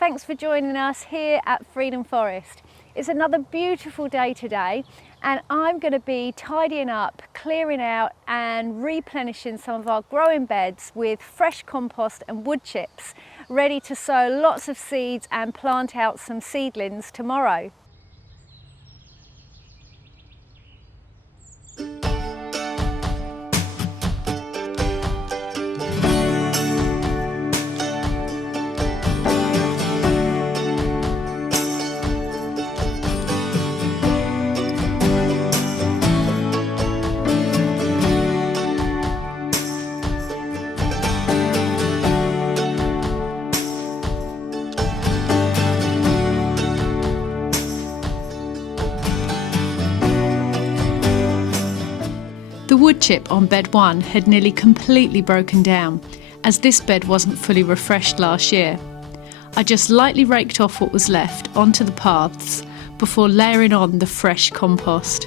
thanks for joining us here at Freedom Forest. It's another beautiful day today and I'm going to be tidying up, clearing out and replenishing some of our growing beds with fresh compost and wood chips, ready to sow lots of seeds and plant out some seedlings tomorrow. The wood chip on bed 1 had nearly completely broken down, as this bed wasn't fully refreshed last year. I just lightly raked off what was left onto the paths before layering on the fresh compost.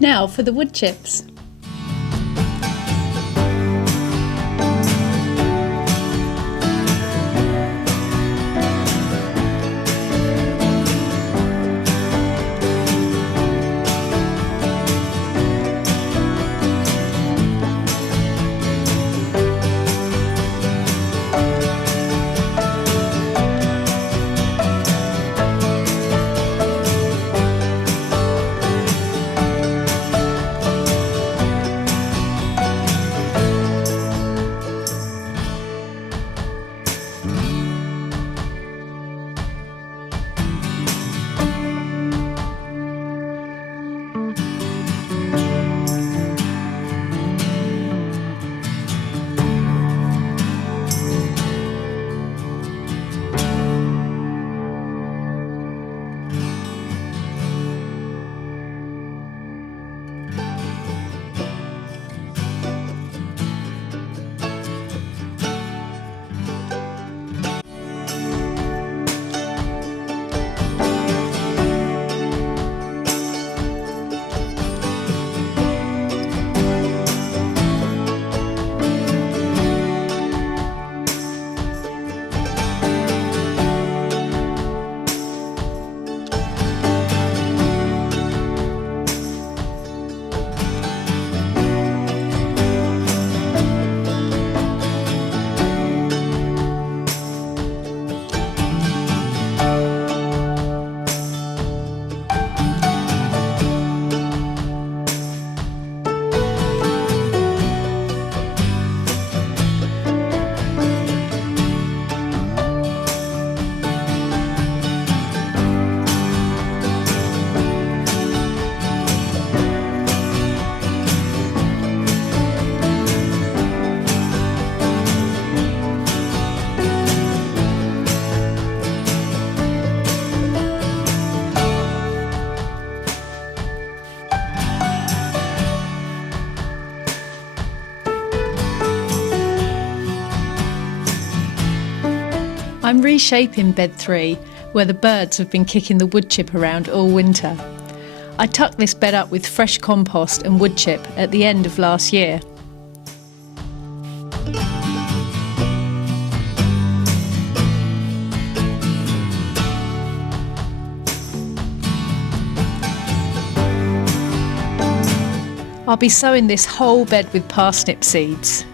Now for the wood chips. I'm reshaping bed 3, where the birds have been kicking the wood chip around all winter. I tucked this bed up with fresh compost and wood chip at the end of last year. I'll be sowing this whole bed with parsnip seeds.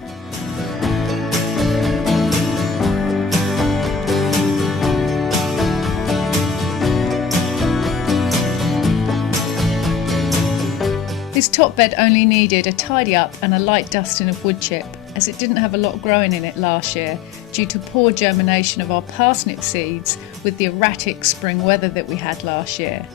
This top bed only needed a tidy up and a light dusting of woodchip, as it didn't have a lot growing in it last year due to poor germination of our parsnip seeds with the erratic spring weather that we had last year.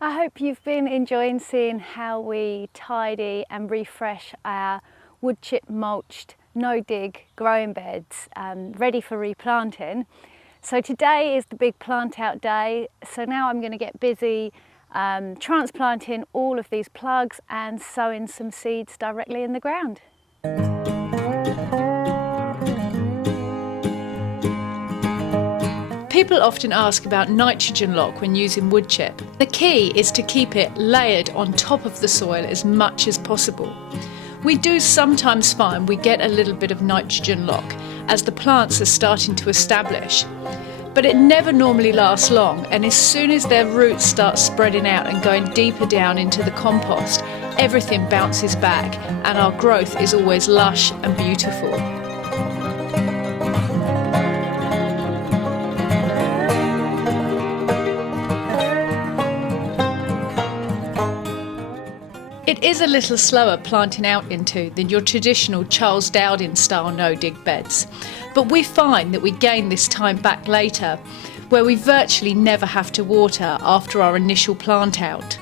I hope you've been enjoying seeing how we tidy and refresh our woodchip mulched no-dig growing beds ready for replanting. So today is the big plant out day, so now I'm going to get busy transplanting all of these plugs and sowing some seeds directly in the ground. People often ask about nitrogen lock when using woodchip. The key is to keep it layered on top of the soil as much as possible. We do sometimes find we get a little bit of nitrogen lock as the plants are starting to establish, but it never normally lasts long, and as soon as their roots start spreading out and going deeper down into the compost, everything bounces back and our growth is always lush and beautiful. It is a little slower planting out into than your traditional Charles Dowding style no-dig beds, but we find that we gain this time back later, where we virtually never have to water after our initial plant out.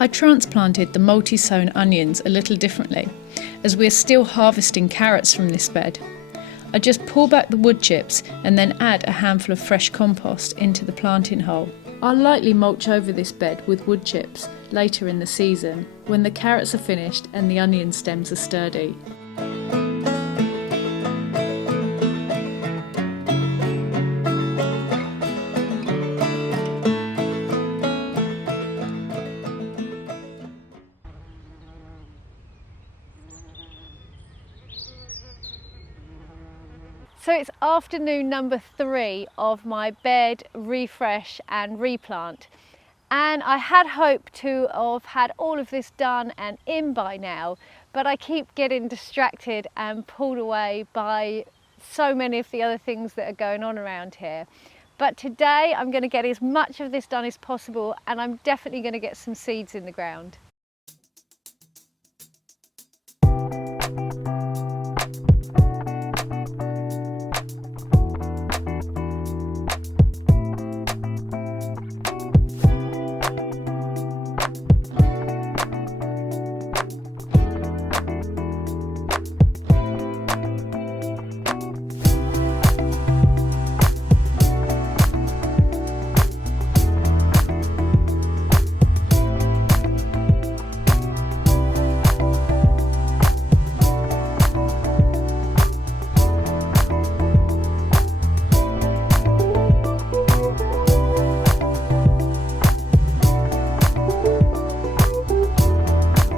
I transplanted the multi-sown onions a little differently, as we are still harvesting carrots from this bed. I just pull back the wood chips and then add a handful of fresh compost into the planting hole. I'll lightly mulch over this bed with wood chips later in the season, when the carrots are finished and the onion stems are sturdy. So it's afternoon number 3 of my bed refresh and replant, and I had hoped to have had all of this done and in by now, but I keep getting distracted and pulled away by so many of the other things that are going on around here. But today I'm going to get as much of this done as possible, and I'm definitely going to get some seeds in the ground.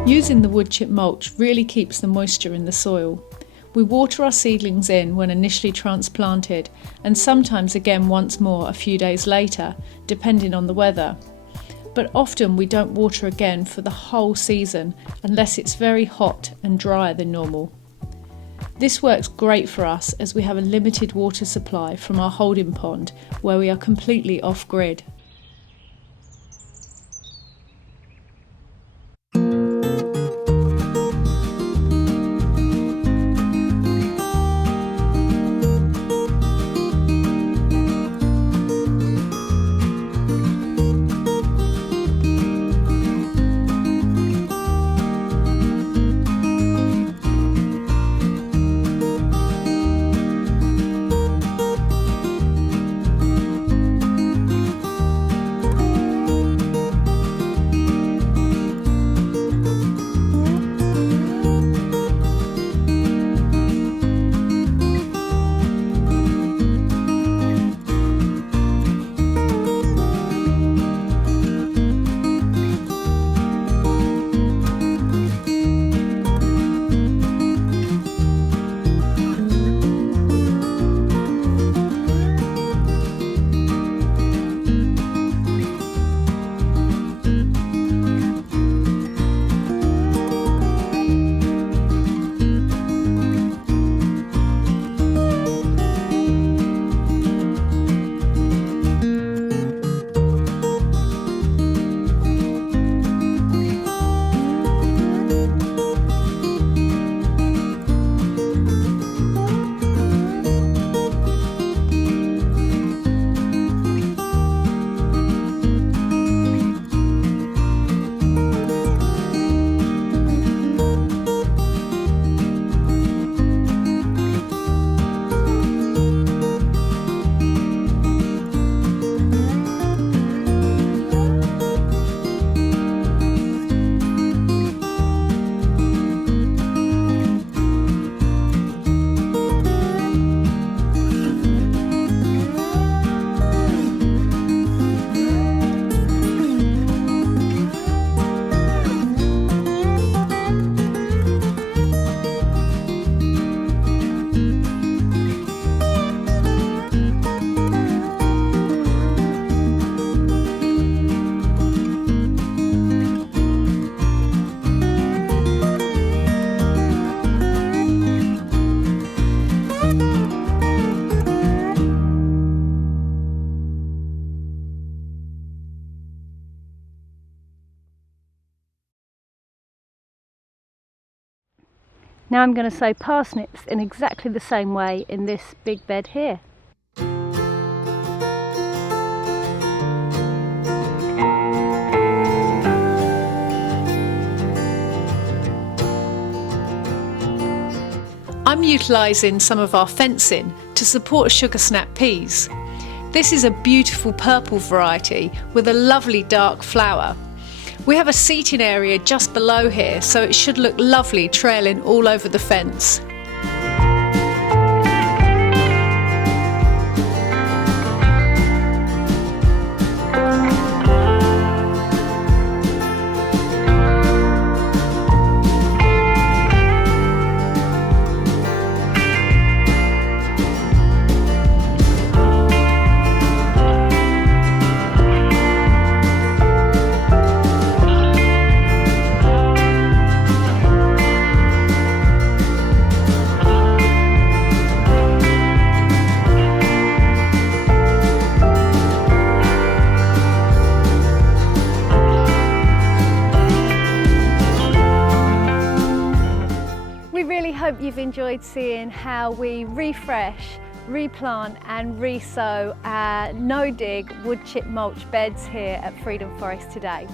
Using the woodchip mulch really keeps the moisture in the soil. We water our seedlings in when initially transplanted, and sometimes again once more a few days later, depending on the weather. But often we don't water again for the whole season unless it's very hot and drier than normal. This works great for us as we have a limited water supply from our holding pond where we are completely off-grid. Now I'm going to sow parsnips in exactly the same way in this big bed here. I'm utilising some of our fencing to support sugar snap peas. This is a beautiful purple variety with a lovely dark flower. We have a seating area just below here, so it should look lovely trailing all over the fence. you've enjoyed seeing how we refresh, replant and resow our no-dig wood chip mulch beds here at Freedom Forest today.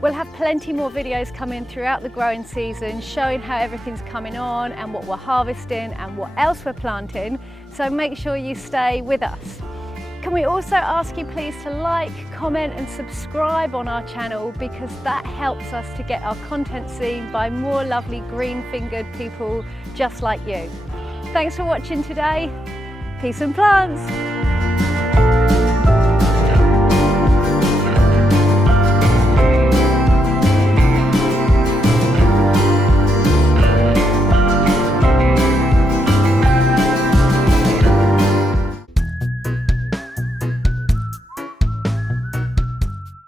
We'll have plenty more videos coming throughout the growing season showing how everything's coming on and what we're harvesting and what else we're planting, so make sure you stay with us. Can we also ask you please to like, comment and subscribe on our channel, because that helps us to get our content seen by more lovely green-fingered people just like you. Thanks for watching today. Peace and plants!